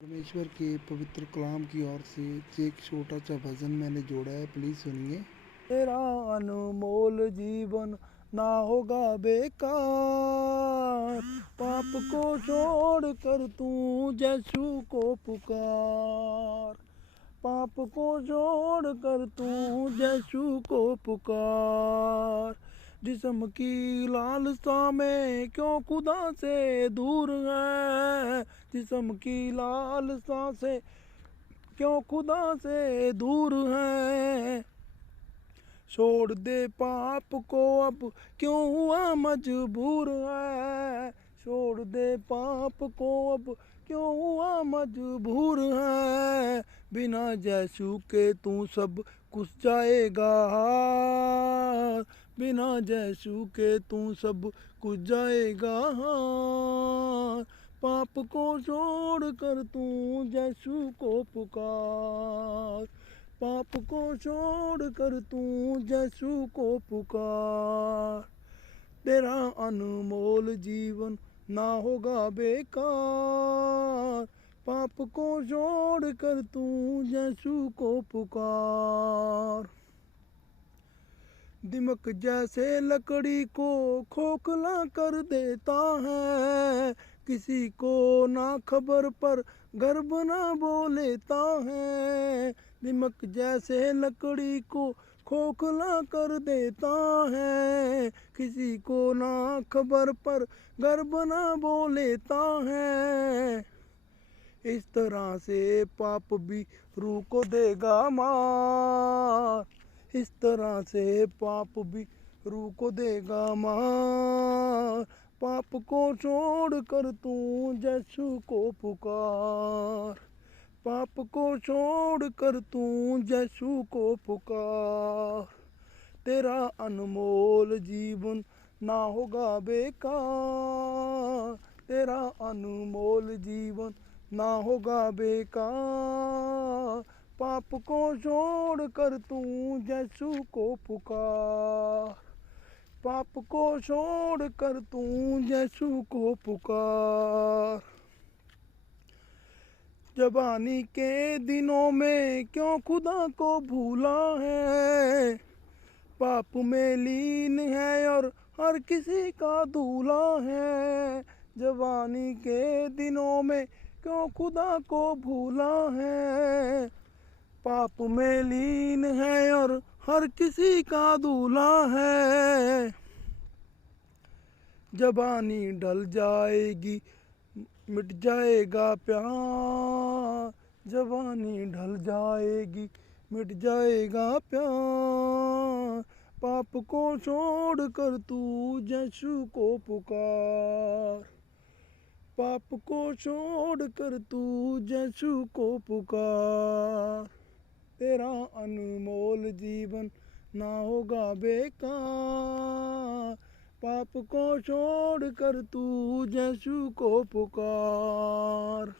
परमेश्वर के पवित्र कलाम की ओर से एक छोटा सा भजन मैंने जोड़ा है, प्लीज सुनिए। तेरा अनमोल जीवन ना होगा बेकार, पाप को छोड़ कर तू यीशु को पुकार। पाप को छोड़ कर तू यीशु को पुकार। जिस्म की लालसा में क्यों खुदा से दूर है, जिस्म की लालसा से क्यों खुदा से दूर है। छोड़ दे पाप को अब क्यों हुआ मजबूर है, छोड़ दे पाप को अब क्यों हुआ मजबूर है। बिना यीशु के तू सब कुछ जाएगा, बिना यीशु के तू सब कुछ जाएगा। पाप को छोड़ कर तू यीशु को पुकार। पाप को छोड़ कर तू यीशु को पुकार। तेरा अनमोल जीवन ना होगा बेकार। पाप को छोड़ कर तू यीशु को पुकार। दिमक जैसे लकड़ी को खोखला कर देता है, किसी को ना खबर पर गर्भ ना बोलेता है। दिमक जैसे लकड़ी को खोखला कर देता है, किसी को ना खबर पर गर्भ ना बोलेता है। इस तरह से पाप भी रूह को देगा मार, इस तरह से पाप भी रूह को देगा मार। पाप को छोड़ कर तू यीशु को पुकार। पाप को छोड़ कर तू यीशु को पुकार। तेरा अनमोल जीवन ना होगा बेकार, तेरा अनमोल जीवन ना होगा बेकार। पाप को छोड़ कर तू यीशु को पुकार। पाप को छोड़ कर तू यीशु को पुकार। जवानी के दिनों में क्यों खुदा को भूला है, पाप में लीन है और हर किसी का दूल्हा है। जवानी के दिनों में क्यों खुदा को भूला है, पाप में लीन है और हर किसी का दूल्हा है। जवानी ढल जाएगी मिट जाएगा प्यार, जवानी ढल जाएगी मिट जाएगा प्यार। पाप को छोड़ कर तू यीशु को पुकार। पाप को छोड़ कर तू यीशु को पुकार। तेरा अनमोल जीवन ना होगा बेकार। पाप को छोड़ कर तू यीशु को पुकार।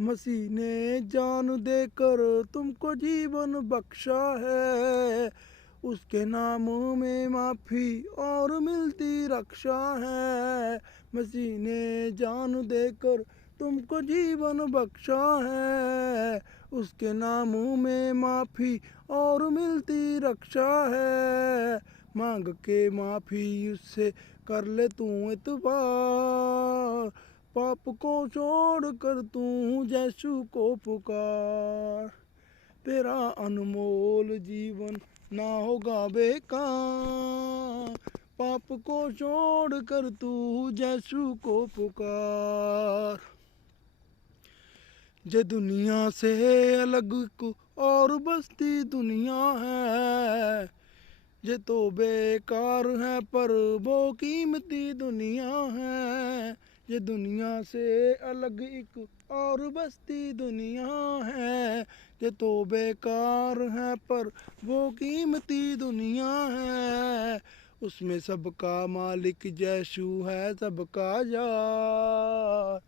मसीह ने जान देकर तुमको जीवन बख्शा है, उसके नाम में माफ़ी और मिलती रक्षा है। मसीह ने जान देकर तुमको जीवन बख्शा है, उसके नाम में माफ़ी और मिलती रक्षा है। मांग के माफ़ी उससे कर ले तू इतबार। पाप को छोड़ कर तू यीशु को पुकार। तेरा अनमोल जीवन ना होगा बेकार। पाप को छोड़ कर तू यीशु को पुकार। ये दुनिया से अलग को और बसती दुनिया है, ये तो बेकार है पर वो कीमती दुनिया है। ये दुनिया से अलग एक और बसती दुनिया है, ये तो बेकार है पर वो कीमती दुनिया है। उसमें सबका मालिक यीशु है सबका यार,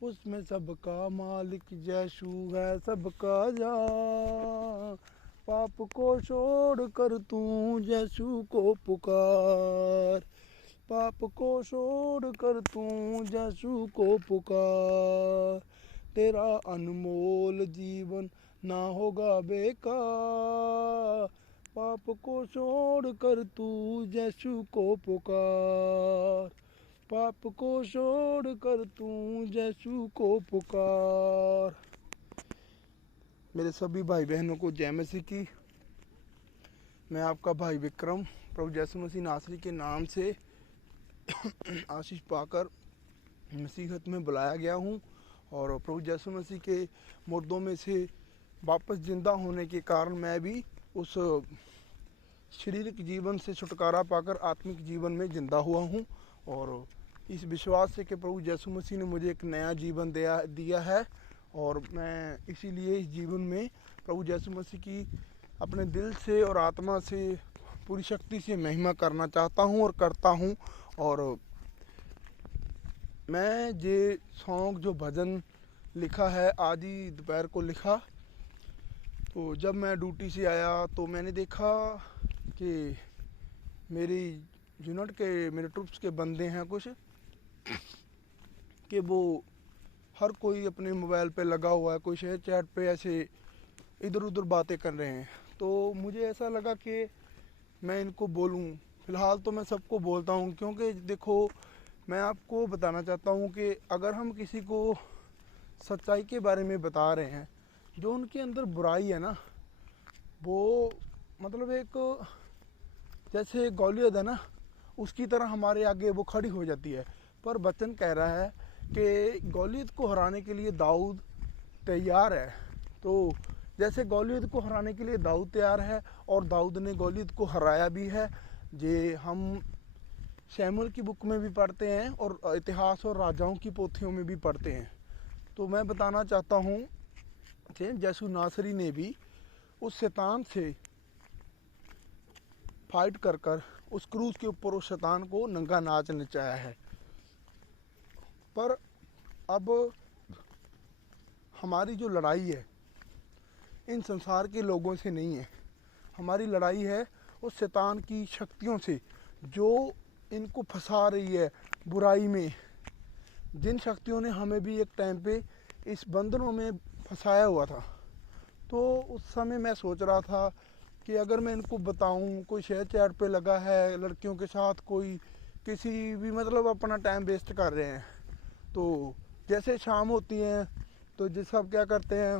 उसमें सबका मालिक यीशु है सबका यार। पाप को छोड़ कर तू यीशु को पुकार। पाप को छोड़ कर तू यीशु को पुकार। तेरा अनमोल जीवन ना होगा बेकार। पाप को छोड़ कर तू यीशु को पुकार, पाप को छोड़ कर तू यीशु को पुकार। मेरे सभी भाई बहनों को जय मसीह की। मैं आपका भाई विक्रम प्रभु यीशु मसीह नासरी के नाम से आशीष पाकर मसीहत में बुलाया गया हूँ और प्रभु यीशु मसीह के मुर्दों में से वापस जिंदा होने के कारण मैं भी उस शारीरिक जीवन से छुटकारा पाकर आत्मिक जीवन में जिंदा हुआ हूँ। और इस विश्वास से कि प्रभु यीशु मसीह ने मुझे एक नया जीवन दिया है और मैं इसीलिए इस जीवन में प्रभु यीशु मसीह की अपने दिल से और आत्मा से पूरी शक्ति से महिमा करना चाहता हूँ और करता हूँ। और मैं ये सॉन्ग जो भजन लिखा है आज ही दोपहर को लिखा, तो जब मैं ड्यूटी से आया तो मैंने देखा कि मेरी यूनिट के मेरे ट्रूप्स के बंदे हैं कुछ कि वो हर कोई अपने मोबाइल पे लगा हुआ है, कोई शेयर चैट पे ऐसे इधर उधर बातें कर रहे हैं। तो मुझे ऐसा लगा कि मैं इनको बोलूं। फ़िलहाल तो मैं सबको बोलता हूं, क्योंकि देखो मैं आपको बताना चाहता हूं कि अगर हम किसी को सच्चाई के बारे में बता रहे हैं, जो उनके अंदर बुराई है ना, वो मतलब एक जैसे गौलियत है ना, उसकी तरह हमारे आगे वो खड़ी हो जाती है। पर वचन कह रहा है कि गौलियत को हराने के लिए दाऊद तैयार है। तो जैसे गौलियत को हराने के लिए दाऊद तैयार है और दाऊद ने गौलियत को हराया भी है, जे हम शैमुएल की बुक में भी पढ़ते हैं और इतिहास और राजाओं की पोथियों में भी पढ़ते हैं। तो मैं बताना चाहता हूँ कि यीशु नासरी ने भी उस शैतान से फाइट कर उस क्रूस के ऊपर उस शैतान को नंगा नाच नचाया है। पर अब हमारी जो लड़ाई है इन संसार के लोगों से नहीं है, हमारी लड़ाई है उस शैतान की शक्तियों से जो इनको फंसा रही है बुराई में। जिन शक्तियों ने हमें भी एक टाइम पे इस बंधनों में फंसाया हुआ था। तो उस समय मैं सोच रहा था कि अगर मैं इनको बताऊं, कोई शेयर चैट पे लगा है लड़कियों के साथ, कोई किसी भी मतलब अपना टाइम वेस्ट कर रहे हैं। तो जैसे शाम होती है तो जिस सब क्या करते हैं,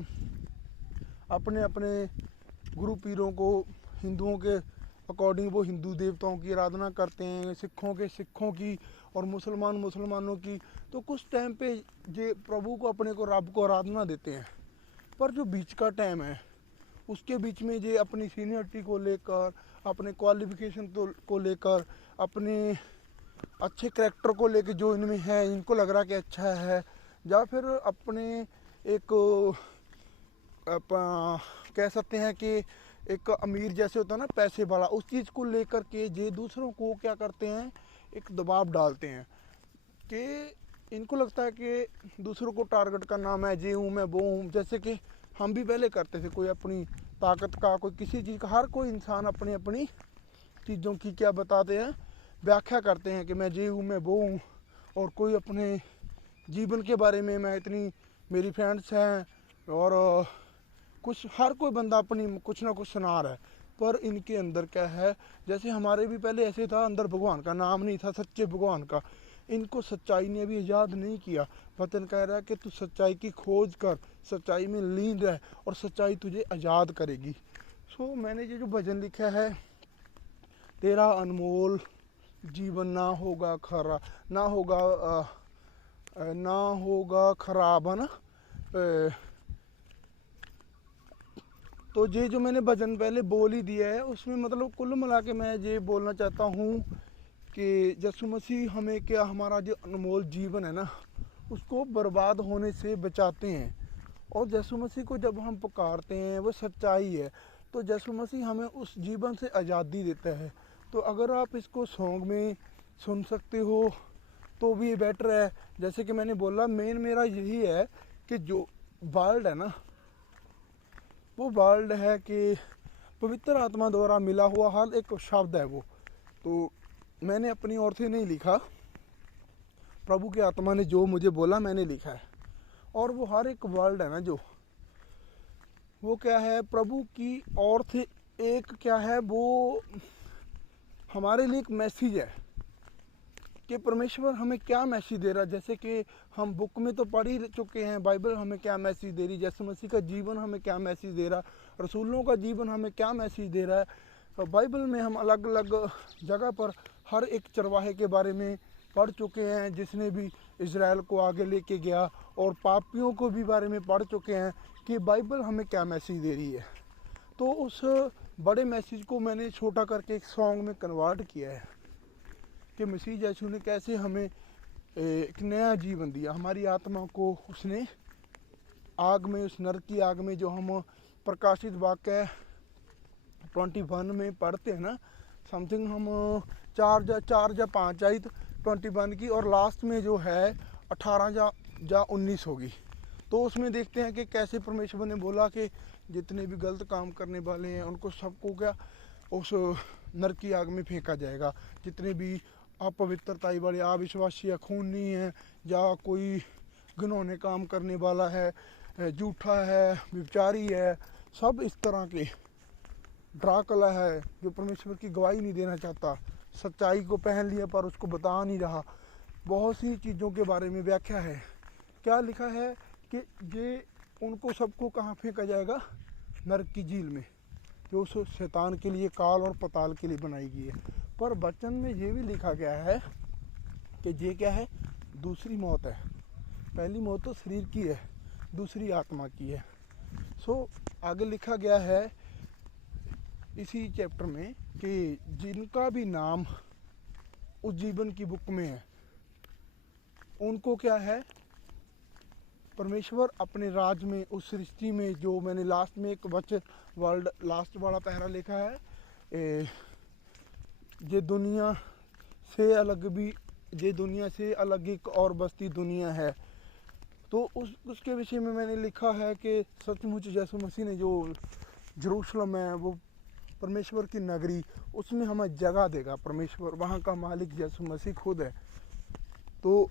अपने अपने गुरु पीरों को हिंदुओं के अकॉर्डिंग वो हिंदू देवताओं की आराधना करते हैं, सिखों की और मुसलमानों की। तो कुछ टाइम पे ये प्रभु को अपने को रब को आराधना देते हैं। पर जो बीच का टाइम है उसके बीच में ये अपनी सीनियरिटी को लेकर, अपने क्वालिफिकेशन को लेकर, अपने अच्छे करैक्टर को लेकर जो इनमें है, इनको लग रहा कि अच्छा है, या फिर अपने एक कह सकते हैं कि एक अमीर जैसे होता है ना, पैसे वाला, उस चीज़ को लेकर के ये दूसरों को क्या करते हैं, एक दबाव डालते हैं कि इनको लगता है कि दूसरों को टारगेट करना, मैं ये हूँ, मैं वो हूँ। जैसे कि हम भी पहले करते थे, कोई अपनी ताकत का, कोई किसी चीज़ का, हर कोई इंसान अपनी अपनी चीज़ों की क्या बताते हैं, व्याख्या करते हैं कि मैं ये हूँ, मैं वो हूँ। और कोई अपने जीवन के बारे में, मैं इतनी, मेरी फ्रेंड्स हैं, और कुछ हर कोई बंदा अपनी कुछ ना कुछ सुना रहा है। पर इनके अंदर क्या है, जैसे हमारे भी पहले ऐसे था, अंदर भगवान का नाम नहीं था, सच्चे भगवान का। इनको सच्चाई ने अभी आज़ाद नहीं किया। वचन कह रहा है कि तू सच्चाई की खोज कर, सच्चाई में लीन रह और सच्चाई तुझे आज़ाद करेगी। सो मैंने ये जो भजन लिखा है, तेरा अनमोल जीवन ना होगा खरा, ना होगा खराब, है ना। तो ये जो मैंने भजन पहले बोल ही दिया है, उसमें मतलब कुल मिला के मैं ये बोलना चाहता हूँ कि यीशु मसीह हमें क्या, हमारा जो अनमोल जीवन है ना, उसको बर्बाद होने से बचाते हैं। और यीशु मसीह को जब हम पुकारते हैं, वो सच्चाई है, तो यीशु मसीह हमें उस जीवन से आज़ादी देता है। तो अगर आप इसको सॉन्ग में सुन सकते हो तो भी बेटर है। जैसे कि मैंने बोला, मेन मेरा यही है कि जो वर्ल्ड है ना, वो वर्ल्ड है कि पवित्र आत्मा द्वारा मिला हुआ हर एक शब्द है वो। तो मैंने अपनी ओर से नहीं लिखा, प्रभु की आत्मा ने जो मुझे बोला मैंने लिखा है। और वो हर एक वर्ड है ना जो, वो क्या है प्रभु की अर्थ एक क्या है, वो हमारे लिए एक मैसेज है कि परमेश्वर हमें क्या मैसेज दे रहा है। जैसे कि हम बुक में तो पढ़ ही चुके हैं, बाइबल हमें क्या मैसेज दे रही है, यीशु मसीह का जीवन हमें क्या मैसेज दे रहा है, रसूलों का जीवन हमें क्या मैसेज दे रहा है। और बाइबल में हम अलग अलग जगह पर हर एक चरवाहे के बारे में पढ़ चुके हैं, जिसने भी इज़राइल को आगे लेके गया, और पापियों को भी बारे में पढ़ चुके हैं कि बाइबल हमें क्या मैसेज दे रही है। तो उस बड़े मैसेज को मैंने छोटा करके एक सॉन्ग में कन्वर्ट किया है कि मसीह यीशु ने कैसे हमें एक नया जीवन दिया। हमारी आत्मा को उसने आग में, उस नरक की आग में, जो हम प्रकाशित वाक्य 21 में पढ़ते हैं ना, समथिंग हम 4 या 5 आई तो 21 की, और लास्ट में जो है 18 या 19 होगी। तो उसमें देखते हैं कि कैसे परमेश्वर ने बोला कि जितने भी गलत काम करने वाले हैं उनको सबको क्या उस नरक की आग में फेंका जाएगा। जितने भी अपवित्रताई वाले, अविश्वासी या खूनी हैं, या कोई घिनौने काम करने वाला है, झूठा है, व्यभिचारी है, सब इस तरह के, ड्राकला है जो परमेश्वर की गवाही नहीं देना चाहता, सच्चाई को पहन लिया पर उसको बता नहीं रहा, बहुत सी चीज़ों के बारे में व्याख्या है। क्या लिखा है कि ये उनको सबको कहाँ फेंका जाएगा, नरक की झील में, जो उस शैतान के लिए, काल और पताल के लिए बनाई गई है। पर वचन में ये भी लिखा गया है कि ये क्या है, दूसरी मौत है। पहली मौत तो शरीर की है, दूसरी आत्मा की है। सो आगे लिखा गया है इसी चैप्टर में कि जिनका भी नाम उस जीवन की बुक में है, उनको क्या है, परमेश्वर अपने राज में, उस सृष्टि में, जो मैंने लास्ट में एक वचन वर्ल्ड लास्ट वाला पहरा लिखा है, ये दुनिया से अलग भी, ये दुनिया से अलग एक और बस्ती दुनिया है। तो उसके विषय में मैंने लिखा है कि सचमुच यीशु मसीह ने, जो यरूशलेम है वो परमेश्वर की नगरी, उसमें हमें जगह देगा परमेश्वर, वहाँ का मालिक यीशु मसीह खुद है। तो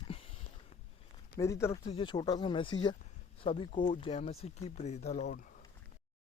मेरी तरफ से ये छोटा सा मैसेज है। सभी को जय मसीह की, प्रेज़ द लॉर्ड।